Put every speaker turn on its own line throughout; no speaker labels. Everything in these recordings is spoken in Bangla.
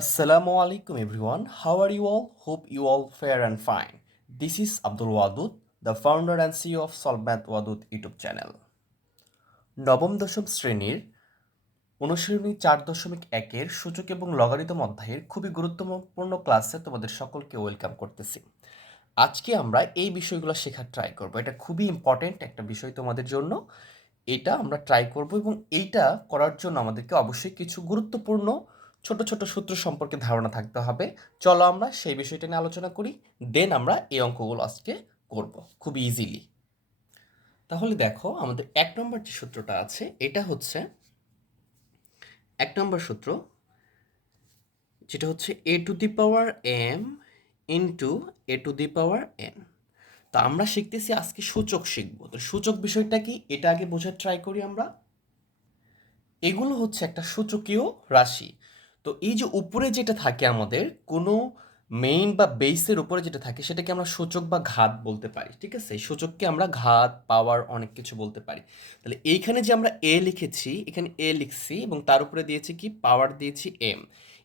Assalamu alaikum everyone. How are you all? Hope you all fair and fine. This is Abdul Wadud, the founder and CEO of Solmat Wadud YouTube channel. নবম দশম শ্রেণির অনুশীলনী চার দশমিক একের সূচক এবং লগারিদম অধ্যায়ের খুবই গুরুত্বপূর্ণ ক্লাসে তোমাদের সকলকে ওয়েলকাম করতেছি আজকে আমরা এই বিষয়গুলো শেখার ট্রাই করব এটা খুবই ইম্পর্ট্যান্ট একটা বিষয় তোমাদের জন্য এটা আমরা ট্রাই করব এবং এইটা করার জন্য আমাদেরকে অবশ্যই কিছু গুরুত্বপূর্ণ ছোট ছোট সূত্র সম্পর্কে ধারণা থাকতে হবে। চলো আমরা সেই বিষয়টা নিয়ে আলোচনা করি দেন আমরা এই অঙ্কগুলো আজকে করব, খুব ইজিলি তাহলে দেখো, আমাদের এক নম্বর যে সূত্রটা আছে, এটা হচ্ছে এক নম্বর সূত্র, যেটা হচ্ছে A to the power M into A to the power N তো আমরা শিখতেছি আজকে সূচক শিখব। তো সূচক বিষয়টা কি? এটা আগে বোঝার ট্রাই করি আমরা। এগুলো হচ্ছে একটা সূচকীয় রাশি। তো এই যে উপরে যেটা থাকে আমাদের, কোনো মেইন বা বেসের উপরে যেটা থাকে, সেটাকে আমরা সূচক বা ঘাত বলতে পারি, ঠিক আছে? এই সূচককে আমরা ঘাত পাওয়ার অনেক কিছু বলতে পারি। তাহলে এইখানে যে আমরা এ লিখেছি, এখানে এ লিখছি এবং তার উপরে দিয়েছি কি? পাওয়ার দিয়েছি এম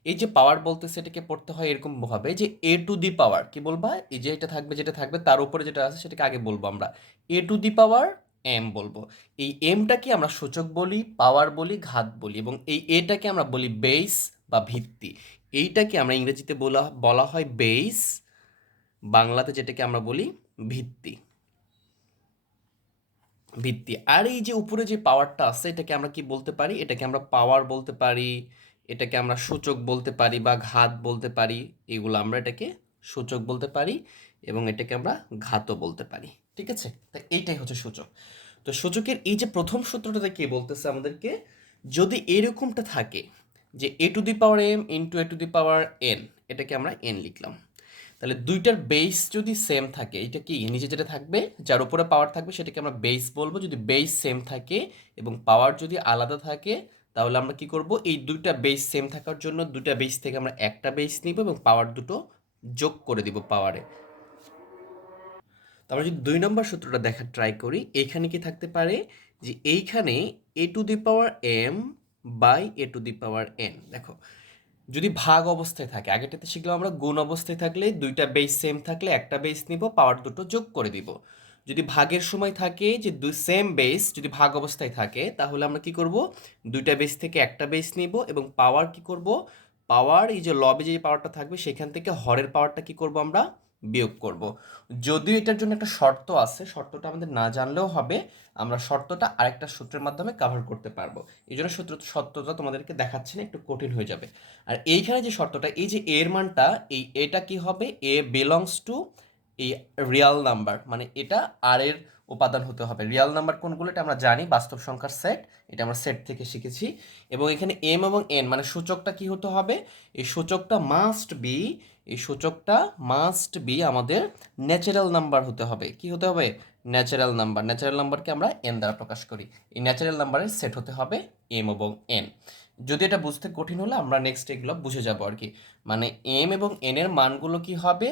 এই যে পাওয়ার বলতে সেটাকে পড়তে হয় এরকম ভাবে যে এ টু দি পাওয়ার কি বলবা? এই যে এটা থাকবে, যেটা থাকবে, তার উপরে যেটা আছে সেটাকে আগে বলব আমরা। এ টু দি পাওয়ার এম বলব। এই এমটাকে আমরা সূচক বলি পাওয়ার বলি, ঘাত বলি এবং এই এটাকে আমরা বলি বেস বা ভিত্তি। এইটাকে আমরা ইংরেজিতে বলা বলা হয় বেস বাংলাতে যেটাকে আমরা বলি ভিত্তি। ভিত্তি। আর এই যে উপরে যে পাওয়ারটা আছে, এটাকে আমরা কি বলতে পারি? এটাকে আমরা পাওয়ার বলতে পারি, এটাকে আমরা সূচক বলতে পারি বা ঘাত বলতে পারি, এগুলো আমরা এটাকে সূচক বলতে পারি এবং এটাকে আমরা ঘাতও বলতে পারি। ঠিক আছে? তা এইটাই হচ্ছে সূচক। তো সূচকের এই যে প্রথম সূত্রটাতে কে বলতেছে আমাদেরকে? যদি এরকমটা থাকে যে A to the power M into A to the power N এটাকে আমরা এন লিখলাম। তাহলে দুইটার বেস যদি সেম থাকে, এটা কি নিচে যেটা থাকবে, যার উপরে পাওয়ার থাকবে, সেটাকে আমরা বেস বলব। যদি বেস সেম থাকে এবং পাওয়ার যদি আলাদা থাকে, তাহলে আমরা কি করব? এই দুইটা বেস সেম থাকার জন্য দুইটা বেস থেকে আমরা একটা বেস নিব এবং পাওয়ার দুটো যোগ করে দিব পাওয়ারে তো আমরা যদি দুই নম্বর সূত্রটা দেখার ট্রাই করি এইখানে কি থাকতে পারে? যে এইখানে A to the power M by A to the power N দেখো, যদি ভাগ অবস্থায় থাকে আগেটাতে শিখলাম আমরা, গুণ অবস্থায় থাকলে দুইটা বেস সেম থাকলে একটা বেস নিব পাওয়ার দুটো যোগ করে দিব। যদি ভাগের সময় থাকে যে দুই সেম বেস যদি ভাগ অবস্থায় থাকে, তাহলে আমরা কি করব? দুইটা বেস থেকে একটা বেস নিব এবং পাওয়ার কি করব? পাওয়ার এই যে লবে যে পাওয়ারটা থাকবে, সেখান থেকে হরের পাওয়ারটা কি করব আমরা? বিয়োগ করব। যদিও এটার জন্য একটা শর্ত আছে, শর্তটা আমাদের না জানলেও হবে, আমরা শর্তটা আরেকটা সূত্রের মাধ্যমে কভার করতে পারব। এই জন্য সূত্র শর্তটা তোমাদেরকে দেখাচ্ছি না, একটু কঠিন হয়ে যাবে। আর এইখানে যে শর্তটা, এই যে এর মানটা, এই এটা কি হবে? এ বিলংস টু এই রিয়াল নাম্বার মানে এটা আর এর উপাদান হতে হবে। রিয়াল নাম্বার কোনগুলো এটা আমরা জানি, বাস্তব সংখ্যার সেট এটা আমরা সেট থেকে শিখেছি। এবং এখানে এম এবং এন মানে সূচকটা কি হতে হবে? এই সূচকটা মাস্ট বি এই সূচকটা মাস্ট বি আমাদের ন্যাচারাল নাম্বার হতে হবে। কি হতে হবে? ন্যাচারাল নাম্বার ন্যাচারাল নাম্বারকে আমরা এন দ্বারা প্রকাশ করি। এই ন্যাচারাল নাম্বারের সেট হতে হবে এম এবং এন যদি এটা বুঝতে কঠিন হলে আমরা নেক্সট এগুলো বুঝে যাব আর কি। মানে এম এবং এন এর মানগুলো কি হবে?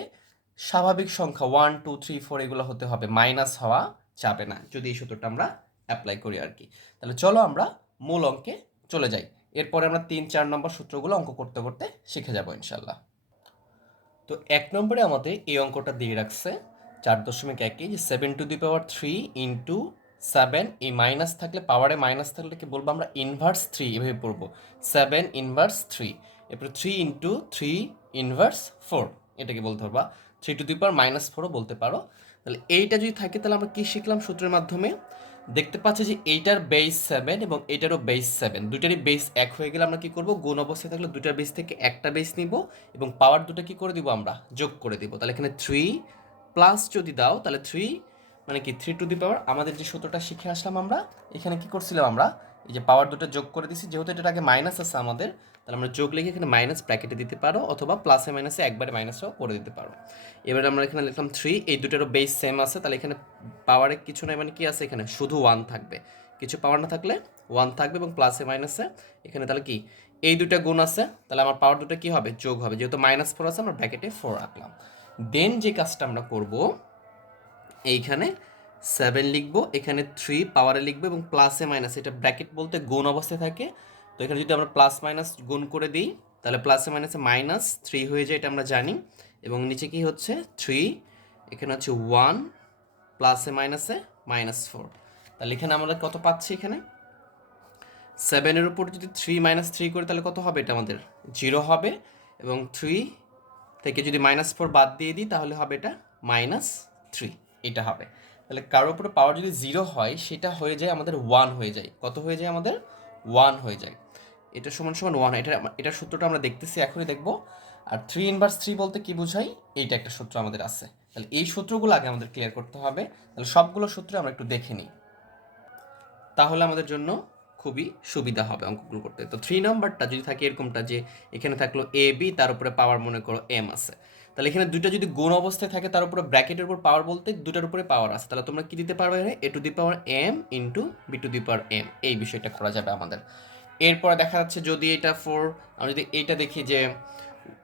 স্বাভাবিক সংখ্যা ওয়ান টু থ্রি ফোর এগুলো হতে হবে। মাইনাস হওয়া যাবে না। যদি এই সূত্রটা আমরা অ্যাপ্লাই করি আর কি। তাহলে চলো আমরা মূল অঙ্কে চলে যাই। এরপরে আমরা তিন, চার নম্বর সূত্রগুলো অঙ্ক করতে করতে শিখে যাব ইনশাল্লাহ। তো এক নম্বরে আমাদের এই অঙ্কটা দিয়ে রাখছে চার দশমিক একে যে seven to the power three into seven এই মাইনাস থাকলে পাওয়ারে মাইনাস থাকলে কি বলব আমরা ইনভার্স থ্রি এভাবে পড়ব। সেভেন ইনভার্স থ্রি এরপরে three into three inverse four এটাকে বলতে পারবা। Three to the power minus ফোরও বলতে পারো। তাহলে এইটা যদি থাকে তাহলে আমরা কী শিখলাম সূত্রের মাধ্যমে? দেখতে পাচ্ছি যে এইটার বেস সেভেন এবং এইটারও বেস সেভেন দুইটারই বেস এক হয়ে গেলে আমরা কি করব? গুণ অবস্থায় থাকলে দুইটার বেস থেকে একটা বেস নিব এবং পাওয়ার দুটো কি করে দিব আমরা? যোগ করে দিব। তাহলে এখানে থ্রি প্লাস যদি দাও, তাহলে থ্রি মানে কি? থ্রি টু দি পাওয়ার আমাদের যে সূত্রটা শিখে আসলাম আমরা, এখানে কি করছিলাম আমরা? এই যে পাওয়ার দুটো যোগ করে দিছি, যেহেতু এটার আগে মাইনাস আছে আমাদের তাহলে আমরা যোগ লিখে এখানে মাইনাস ব্র্যাকেটে দিতে পারো অথবা প্লাসে মাইনাসে একবারে মাইনাসটাও করে দিতে পারো। এবার আমরা এখানে লিখলাম থ্রি এই দুটারও বেস সেম আছে, তাহলে এখানে পাওয়ারে কিছু নাই মানে কি আছে? এখানে শুধু ওয়ান থাকবে। কিছু পাওয়ার না থাকলে ওয়ান থাকবে এবং প্লাসে মাইনাসে এখানে তাহলে কি? এই দুটা গুণ আছে, তাহলে আমার পাওয়ার দুটো কি হবে? যোগ হবে। যেহেতু মাইনাস ফোর আছে, আমরা ব্র্যাকেটে ফোর রাখলাম দেন যে কাজটা আমরা করব, এইখানে সেভেন লিখব, এখানে থ্রি পাওয়ারে লিখব এবং প্লাসে মাইনাস এটা ব্র্যাকেট বলতে গুণ অবস্থায় থাকে। তো এখানে যদি আমরা প্লাস মাইনাস গুণ করে দিই, তাহলে প্লাসে মাইনাসে মাইনাস থ্রি হয়ে যায় এটা আমরা জানি। এবং নিচে কি হচ্ছে? থ্রি এখানে হচ্ছে ওয়ান প্লাসে মাইনাসে মাইনাস ফোর তাহলে এখানে আমরা কত পাচ্ছি এখানে? সেভেনের উপর যদি থ্রি মাইনাস থ্রি করি, তাহলে কত হবে? এটা আমাদের জিরো হবে। এবং থ্রি থেকে যদি মাইনাস ফোর বাদ দিয়ে দিই, তাহলে হবে এটা মাইনাস থ্রি এটা হবে। তাহলে কারোর উপরে পাওয়ার যদি জিরো হয়, সেটা হয়ে যায় আমাদের ওয়ান হয়ে যায়। কত হয়ে যায় আমাদের? ওয়ান হয়ে যায়। এটা সমান সমান ওয়ান এটা এটার সূত্রটা আমরা দেখতেছি, এখনই দেখব। আর থ্রি ইনভার্স থ্রি বলতে কি বোঝাই? এইটা একটা সূত্র আমাদের আছে। তাহলে এই সূত্রগুলো আগে আমাদের ক্লিয়ার করতে হবে। তাহলে সবগুলো সূত্র আমরা একটু দেখে নিই। তাহলে আমাদের জন্য খুবই সুবিধা হবে অঙ্কগুলো করতে। তো থ্রি নাম্বারটা যদি থাকে এরকমটা যে এখানে থাকল এ বি তার উপরে পাওয়ার মনে করো এম আছে। তাহলে এখানে দুইটা যদি গুণ অবস্থায় থাকে, তার উপরে ব্র্যাকেটের উপর পাওয়ার বলতে দুটার উপরে পাওয়ার আছে। তাহলে তোমরা কি দিতে পারবে A to the power M into B to the power M এই বিষয়টা করা যাবে আমাদের। এরপরে দেখা যাচ্ছে যদি এটা ফোর আমরা যদি এইটা দেখি যে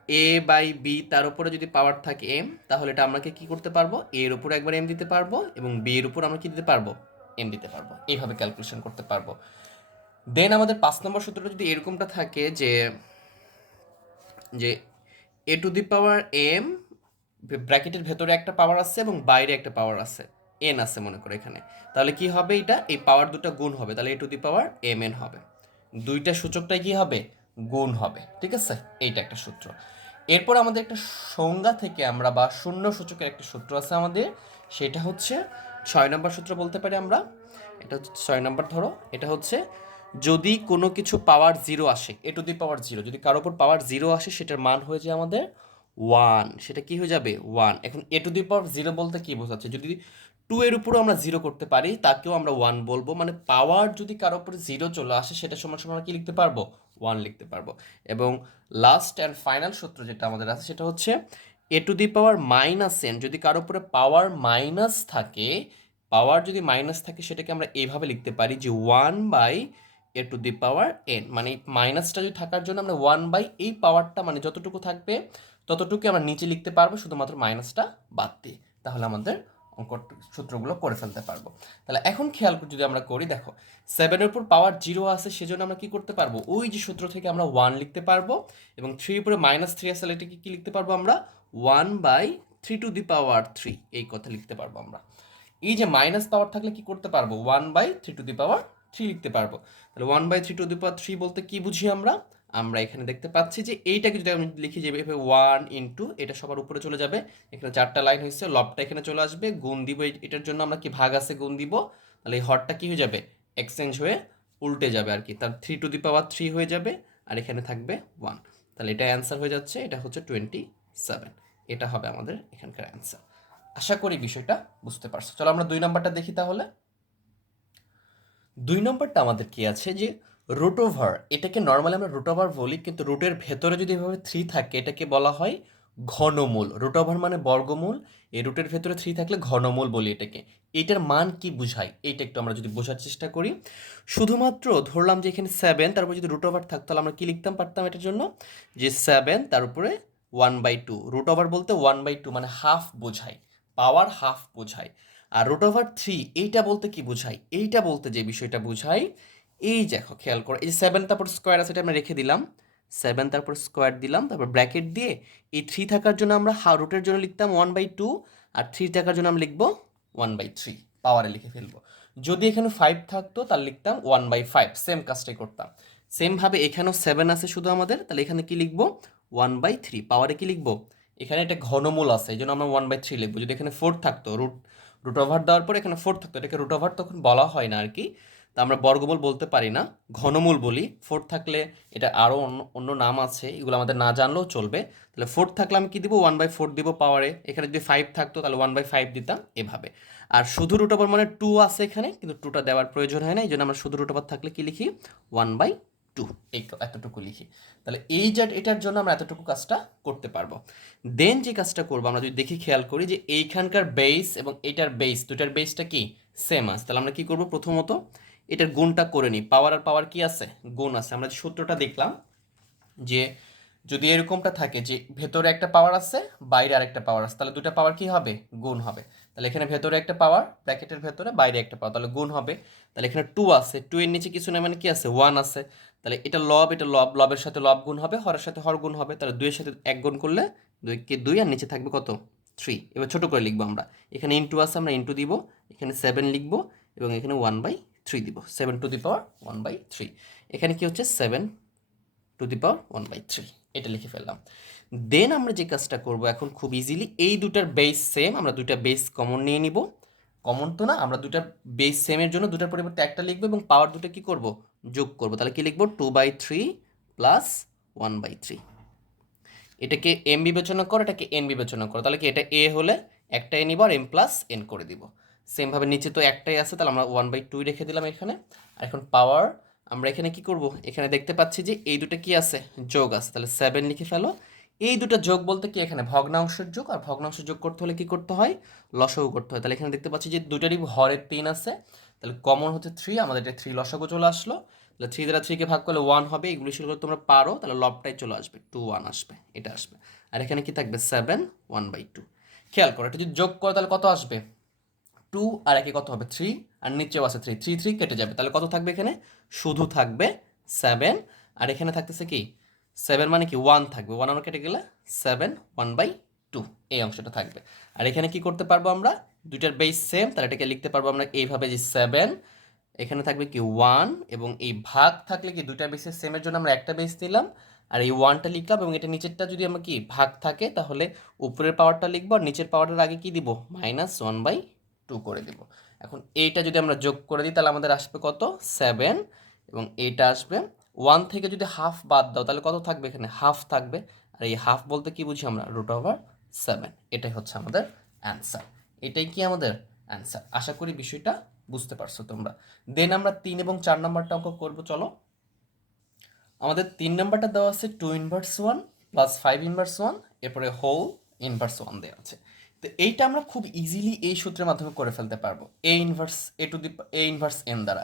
এ বাই বি তার উপরে যদি পাওয়ার থাকে এম তাহলে এটা আমরা কি করতে পারব? এর উপরে একবার এম দিতে পারব এবং বি এর উপর আমরা কি দিতে পারব? এম দিতে পারব। এইভাবে ক্যালকুলেশন করতে পারব। দেন আমাদের পাঁচ নম্বর সূত্রটা যদি এরকমটা থাকে যে যে এ টু দি পাওয়ার এম ব্র্যাকেটের ভেতরে একটা পাওয়ার আছে এবং বাইরে একটা পাওয়ার আছে। এন আছে মনে করো এখানে। তাহলে কি হবে এটা? এই পাওয়ার দুটো গুণ হবে। তাহলে A to the power M N হবে। দুইটা সূচকটাই কি হবে? গুণ হবে। ঠিক আছে? এইটা একটা সূত্র। এরপর আমাদের একটা সংজ্ঞা থেকে আমরা বা শূন্য সূচকের একটা সূত্র আছে আমাদের। সেটা হচ্ছে ছয় নম্বর সূত্র বলতে পারি আমরা। এটা হচ্ছে ছয় নম্বর ধরো। এটা হচ্ছে যদি কোনো কিছু পাওয়ার জিরো আসে, এ টু দি পাওয়ার জিরো, যদি কারোর উপর পাওয়ার জিরো আসে, সেটার মান হয়ে যায় আমাদের ওয়ান। সেটা কি হয়ে যাবে? ওয়ান। এখন এ টু দি পাওয়ার জিরো বলতে কি বোঝাচ্ছে? যদি টু এর উপরও আমরা জিরো করতে পারি, তাকেও আমরা ওয়ান বলব। মানে পাওয়ার যদি কারও উপরে জিরো চলে আসে, সেটা সমান সমান আমরা কি লিখতে পারব? ওয়ান লিখতে পারব। এবং লাস্ট অ্যান্ড ফাইনাল সূত্র যেটা আমাদের আছে, সেটা হচ্ছে A to the power minus N যদি কারও উপরে পাওয়ার মাইনাস থাকে পাওয়ার যদি মাইনাস থাকে, সেটাকে আমরা এইভাবে লিখতে পারি যে one by A to the power N মানে মাইনাসটা যদি থাকার জন্য আমরা ওয়ান বাই এই পাওয়ারটা মানে যতটুকু থাকবে ততটুকু আমরা নিচে লিখতে পারব, শুধুমাত্র মাইনাসটা বাদ দিয়ে। তাহলে আমাদের সূত্রগুলো করে ফেলতে পারব। তাহলে এখন খেয়াল যদি আমরা করি, দেখো সেভেনের উপর পাওয়ার জিরো আছে, সেজন্য আমরা কি করতে পারব? ওই যে সূত্র থেকে আমরা ওয়ান লিখতে পারব এবং থ্রির উপরে মাইনাস থ্রি আছে এটাকে কি লিখতে পারব আমরা? One by three to the power three এই কথা লিখতে পারব আমরা। এই যে মাইনাস পাওয়ার থাকলে কি করতে পারব? One by three to the power three লিখতে পারব। তাহলে one by three to the power three বলতে কি বুঝি আমরা? আমরা এখানে দেখতে পাচ্ছি যে এইটাকে যদি আমি লিখি যে এভাবে ওয়ান ইন্টু এটা সবার উপরে চলে যাবে। এখানে চারটা লাইন হয়েছে, লবটা এখানে চলে আসবে। গুণ দিব এটার জন্য আমরা কি ভাগ আছে গুণ দিব? তাহলে এই হরটা কি হয়ে যাবে? এক্সচেঞ্জ হয়ে উল্টে যাবে আর কি। তার three to the power three হয়ে যাবে আর এখানে থাকবে ওয়ান তাহলে এটা অ্যান্সার হয়ে যাচ্ছে, এটা হচ্ছে টোয়েন্টি সেভেন এটা হবে আমাদের এখানকার অ্যান্সার আশা করি বিষয়টা বুঝতে পারছ। চলো আমরা দুই নম্বরটা দেখি তাহলে। দুই নম্বরটা আমাদের কি আছে যে রুট ওভার এটাকে নর্মালি আমরা রুট ওভার বলি, কিন্তু রুটের ভেতরে যদি এভাবে থ্রি থাকে, এটাকে বলা হয় ঘনমূল। রুট ওভার মানে বর্গমূল, এই রুটের ভেতরে থ্রি থাকলে ঘনমূল বলি এটাকে। এটার মান কি বুঝায়? এইটা একটু আমরা যদি বোঝার চেষ্টা করি। শুধুমাত্র ধরলাম যে এখানে সেভেন তারপর যদি রুট ওভার থাকতো তাহলে আমরা কি লিখতাম পারতাম এটার জন্য? যে সেভেন তার উপরে one by two root over বলতে ওয়ান বাই টু মানে হাফ বোঝায়। পাওয়ার হাফ বোঝায়। আর রুট ওভার থ্রি এইটা বলতে কি বোঝায়? এইটা বলতে যে বিষয়টা বোঝায় এই দেখো, খেয়াল করো, এই সেভেন তারপর স্কোয়ার আছে, এটা আমরা রেখে দিলাম। সেভেন তারপর স্কোয়ার দিলাম, তারপর ব্র্যাকেট দিয়ে এই থ্রি থাকার জন্য আমরা হা রুটের জন্য লিখতাম ওয়ান বাই টু আর থ্রি থাকার জন্য আমরা লিখব ওয়ান বাই থ্রি পাওয়ারে লিখে ফেলব। যদি এখানে ফাইভ থাকতো, তাহলে লিখতাম ওয়ান বাই ফাইভ সেম কাজটাই করতাম। সেমভাবে এখানেও সেভেন আছে শুধু আমাদের, তাহলে এখানে কি লিখব? ওয়ান বাই থ্রি পাওয়ারে কি লিখব? এখানে একটা ঘনমূল আছে, এই জন্য আমরা ওয়ান বাই থ্রি লিখব। যদি এখানে ফোর থাকতো রুট রুট ওভার দেওয়ার পর এখানে ফোর থাকতো, এটাকে রুট ওভার তখন বলা হয় না আর কি। তা আমরা বর্গমূল বলতে পারি না, ঘনমূল বলি। ফোর থাকলে এটা আরও অন্য অন্য নাম আছে, এগুলো আমাদের না জানলেও চলবে। তাহলে ফোর থাকলে আমি কি দিব? ওয়ান বাই ফোর দিব পাওয়ারে। এখানে যদি ফাইভ থাকতো, তাহলে ওয়ান বাই ফাইভ দিতাম এভাবে। আর শুধু রুট ওভার মানে টু আছে এখানে, কিন্তু টুটা দেওয়ার প্রয়োজন হয় না এই জন্য আমরা শুধু রুট ওভার থাকলে কি লিখি? ওয়ান বাই টু এই এতটুকু লিখি। তাহলে এই যে এটার জন্য আমরা এতটুকু কাজটা করতে পারব। দেন যে কাজটা করব, আমরা যদি দেখি, খেয়াল করি যে এইখানকার বেস এবং এটার বেস দুটার বেসটা কি? সেম আছে। তাহলে আমরা কী করব? প্রথমত এটার গুণটা করে নিই। পাওয়ার আর পাওয়ার কি আছে? গুণ আছে। আমরা যে সূত্রটা দেখলাম যে যদি এরকমটা থাকে যে ভেতরে একটা পাওয়ার আছে, বাইরে আরেকটা পাওয়ার আছে, তাহলে দুটা পাওয়ার কি হবে? গুণ হবে। তাহলে এখানে ভেতরে একটা পাওয়ার ব্র্যাকেটের ভেতরে বাইরে একটা পাওয়ার তাহলে গুণ হবে। তাহলে এখানে টু আছে। টু এর নিচে কিছু না মানে কি আছে? ওয়ান আছে। তাহলে এটা লব এটা লব, লবের সাথে লব গুণ হবে, হরের সাথে হর গুণ হবে। তাহলে দুইয়ের সাথে এক গুণ করলে দুই কে দুই আর নিচে থাকবে কত? থ্রি এবার ছোটো করে লিখব আমরা। এখানে ইন্টু আছে, আমরা ইন্টু দিব। এখানে সেভেন লিখব এবং এখানে ওয়ান বাই থ্রি দিব seven to the power one by three এখানে কি হচ্ছে? Seven to the power one by three এটা লিখে ফেললাম। দেন আমরা যে কাজটা করব এখন খুব ইজিলি এই দুটার বেস সেম আমরা দুইটা বেস কমন নিয়ে নিব। কমন তো না, আমরা দুটার বেস সেমের জন্য দুটার পরিবর্তে একটা লিখব এবং পাওয়ার দুটো কি করব? যোগ করব। তাহলে কি লিখব? Two by three plus one by three এটাকে এম বিবেচনা করো, এটাকে এন বিবেচনা করো। তাহলে কি এটা এ হলে একটা এ নিব আর এম প্লাস এন করে দিব। সেমভাবে নিচে তো একটাই আছে, তাহলে আমরা ওয়ান বাই টুই রেখে দিলাম এখানে। আর এখন পাওয়ার আমরা এখানে কি করব? এখানে দেখতে পাচ্ছি যে এই দুটো কি আছে? যোগ আছে। তাহলে সেভেন লিখে ফেলো। এই দুটো যোগ বলতে কি এখানে? ভগ্নাংশের যোগ। আর ভগ্নাংশ যোগ করতে হলে কি করতে হয়? লসাগু করতে হয়। তাহলে এখানে দেখতে পাচ্ছি যে দুটারই হরের তিন আছে। তাহলে কমন হচ্ছে থ্রি আমাদের এটা থ্রি লসাগু চলে আসলো। তাহলে থ্রি দ্বারা থ্রিকে ভাগ করলে ওয়ান হবে। এগুলি শুরু করতে তোমরা পারো। তাহলে লবটাই চলে আসবে। টু ওয়ান আসবে। এটা আসবে। আর এখানে কি থাকবে? সেভেন ওয়ান বাই টু খেয়াল করো, এটা যদি যোগ করো তাহলে কত আসবে? টু আর একে কত হবে? থ্রি আর নিচেও আছে থ্রি থ্রি থ্রি কেটে যাবে। তাহলে কত থাকবে এখানে? শুধু থাকবে সেভেন আর এখানে থাকতেছে কি? সেভেন মানে কি? ওয়ান থাকবে। ওয়ান আমার কেটে গেলে সেভেন ওয়ান বাই টু এই অংশটা থাকবে। আর এখানে কি করতে পারব আমরা? দুইটার বেস সেম তাহলে এটাকে লিখতে পারব আমরা এইভাবে যে সেভেন এখানে থাকবে কি? ওয়ান এবং এই ভাগ থাকলে কি দুইটা বেসের সেমের জন্য আমরা একটা বেস দিলাম আর এই ওয়ানটা লিখলাম, এবং এটা নিচেরটা যদি আমরা কি? ভাগ থাকে, তাহলে উপরের পাওয়ারটা লিখব, আর নিচের পাওয়ারটার আগে কি দিব? মাইনাস ওয়ান বাই টু করে দিব। এখন এইটা যদি আমরা যোগ করে দিই, তাহলে আমাদের আসবে কত? সেভেন এবং এইটা আসবে ওয়ান থেকে যদি হাফ বাদ দাও, তাহলে কত থাকবে এখানে? হাফ থাকবে। আর এই হাফ বলতে কি বুঝি আমরা? রুট ওভার সেভেন এটাই হচ্ছে আমাদের অ্যান্সার এটাই কি আমাদের অ্যান্সার আশা করি বিষয়টা বুঝতে পারছ তোমরা। দেন আমরা তিন এবং চার নাম্বারটা অঙ্ক করব, চলো। আমাদের তিন নাম্বারটা দেওয়া আছে two inverse one plus five inverse one এরপরে হোল ইনভার্স ওয়ান দেওয়া আছে। তো এইটা আমরা খুব ইজিলি এই সূত্রের মাধ্যমে করে ফেলতে পারব। A inverse A to the A inverse N দ্বারা।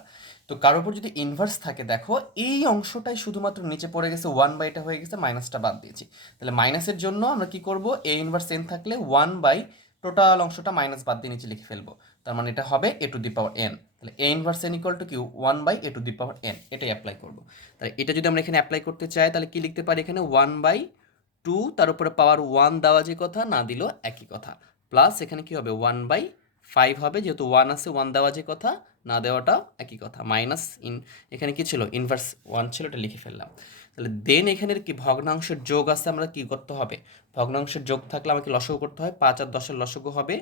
তো কারোর উপর যদি ইনভার্স থাকে, দেখো, এই অংশটাই শুধুমাত্র নিচে পড়ে গেছে ওয়ান বাইটা হয়ে গেছে মাইনাসটা বাদ দিয়েছি। তাহলে মাইনাসের জন্য আমরা কি করব? এ ইনভার্স এন থাকলে ওয়ান বাই টোটাল অংশটা মাইনাস বাদ দিয়ে নিচে লিখে ফেলব। তার মানে এটা হবে এ টু দি পাওয়ার এন তাহলে A inverse N equal to Q one by A to the power N এটাই অ্যাপ্লাই করব। তাহলে এটা যদি আমরা এখানে অ্যাপ্লাই করতে চাই, তাহলে কি লিখতে পারি এখানে? ওয়ান বাই টু তার উপরে পাওয়ার ওয়ান দেওয়া যে কথা, না দিল একই কথা। প্লাস এখানে কি হবে? ওয়ান বাই ফাইভ হবে, যেহেতু ওয়ান আছে ওয়ান দেওয়া যে কথা, না দেওয়াটাও একই কথা। মাইনাস ইন এখানে কি ছিল? ইনভার্স ওয়ান ছিল, এটা লিখে ফেললাম। তাহলে দেন এখানের কি ভগ্নাংশের যোগ আছে, আমরা কি করতে হবে? ভগ্নাংশের যোগ থাকলে আমাকে লসগু করতে হয়, পাঁচ আর দশের লসগু হবে।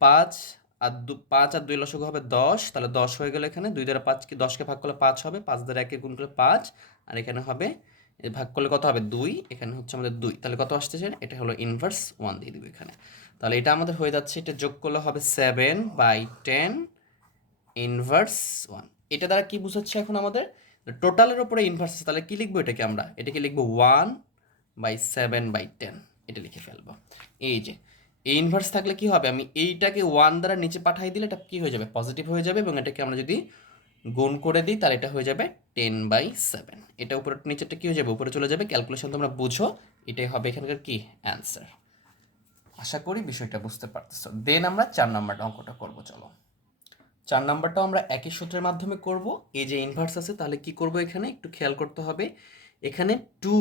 পাঁচ আর দু পাঁচ আর দুই লসগু হবে দশ, তাহলে দশ হয়ে গেলে এখানে। দুই দ্বারা পাঁচ কি দশকে ভাগ করলে পাঁচ হবে, পাঁচ দ্বারা একে গুণ করলে পাঁচ, আর এখানে হবে ভাগ করলে কত হবে? দুই। এখানে হচ্ছে আমাদের দুই। তাহলে কত আসতেছে এটা হলো ইনভার্স ওয়ান দিয়ে দিব এখানে। তাহলে এটা আমাদের হয়ে যাচ্ছে, এটা যোগ করলে হবে seven by ten inverse one এটা দ্বারা কি বুঝাচ্ছে এখন আমাদের? টোটালের উপরে ইনভার্স তাহলে কি লিখব এটাকে আমরা? এটাকে লিখব one by seven by ten এটা লিখে ফেলব। এই যে, এই ইনভার্স থাকলে কি হবে? আমি এইটাকে ওয়ান দ্বারা নিচে পাঠাই দিলে এটা কি হয়ে যাবে? পজিটিভ হয়ে যাবে এবং এটাকে আমরা যদি গুণ করে দিই, তাহলে এটা হয়ে যাবে টেন বাই সেভেন এটা উপরে নিচেরটা কি হয়ে যাবে? উপরে চলে যাবে ক্যালকুলেশন তোমরা বুঝো, এটাই হবে এখানকার কি? অ্যান্সার আশা করি বিষয়টা বুঝতে পারতেছো। দেন আমরা চার নাম্বারটা অঙ্কটা করব, চলো। চার নাম্বারটাও আমরা একই সূত্রের মাধ্যমে করব। এই যে ইনভার্স আছে, তাহলে কি করব এখানে? একটু খেয়াল করতে হবে। এখানে টু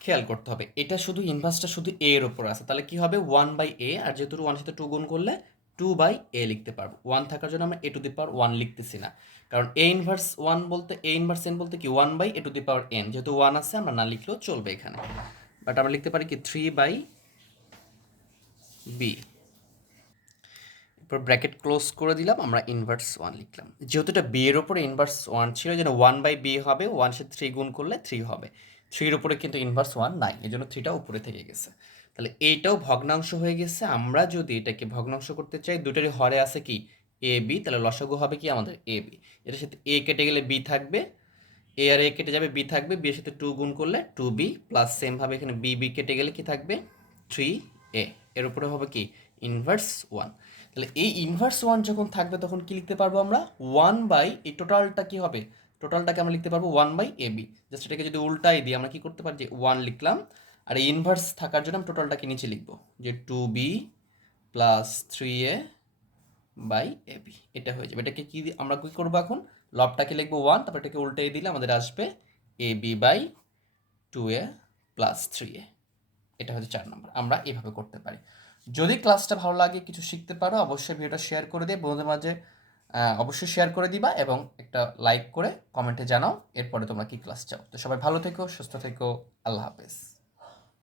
খেয়াল করতে হবে। এটা শুধু ইনভার্সটা শুধু এ এর ওপর আছে। তাহলে কি হবে? ওয়ান বাই এ আর যেহেতু ওয়ান সাথে টু গুণ করলে টু বাই এ লিখতে পারব। ওয়ান থাকার জন্য আমরা এ টু দি পাওয়ার ওয়ান লিখতেছি না। কারণ এ ইনভার্স ওয়ান বলতে এ ইনভার্স এন বলতে কি one by A to the power N যেহেতু ওয়ান আছে, আমরা না লিখলেও চলবে এখানে। বাট আমরা লিখতে পারি কি থ্রি বাই বি এরপর ব্র্যাকেট ক্লোজ করে দিলাম, আমরা ইনভার্স ওয়ান লিখলাম। যেহেতু এটা বি এর উপরে ইনভার্স ওয়ান ছিল যেন ওয়ান বাই বি হবে ওয়ান সে থ্রি গুণ করলে থ্রি হবে। থ্রির উপরে কিন্তু ইনভার্স ওয়ান নাই, এই জন্য থ্রিটা উপরে থেকে গেছে। তাহলে এইটাও ভগ্নাংশ হয়ে গেছে। আমরা যদি এটাকে ভগ্নাংশ করতে চাই দুটারই হরে আছে কি? এ বি তাহলে লসাগু হবে কি? আমাদের এ বি এটার সাথে এ কেটে গেলে বি থাকবে। এ আর এ কেটে যাবে বি থাকবে। বি এর সাথে টু গুণ করলে টু বি প্লাস সেমভাবে এখানে বি বি কেটে গেলে কি থাকবে? থ্রি এ এর উপরে হবে কি? ইনভার্স ওয়ান তাহলে এই ইনভার্স ওয়ান যখন থাকবে, তখন কি লিখতে পারব আমরা? ওয়ান বাই এই টোটালটা কি হবে? টোটালটাকে আমরা লিখতে পারব one by A B just এটাকে যদি উল্টাই দিই, আমরা কি করতে পারি? যে ওয়ান লিখলাম। আর এই ইনভার্স থাকার জন্য আমি টোটালটাকে নিচে লিখব? যে two B plus three A by A B এটা হয়ে যাবে। এটাকে কি আমরা কী করব এখন? লবটাকে লিখব ওয়ান তারপর এটাকে উল্টে দিলে আমাদের আসবে A B by two A plus three A এটা হচ্ছে চার নম্বর। আমরা এভাবে করতে পারি। যদি ক্লাসটা ভালো লাগে, কিছু শিখতে পারো, অবশ্যই ভিডিওটা শেয়ার করে দিয়ে বন্ধুদের মাঝে অবশ্যই শেয়ার করে দিবা এবং একটা লাইক করে কমেন্টে জানাও। এরপরে তোমরা কি ক্লাস চাও? তো সবাই ভালো থেকো, সুস্থ থেকো। আল্লাহ হাফেজ।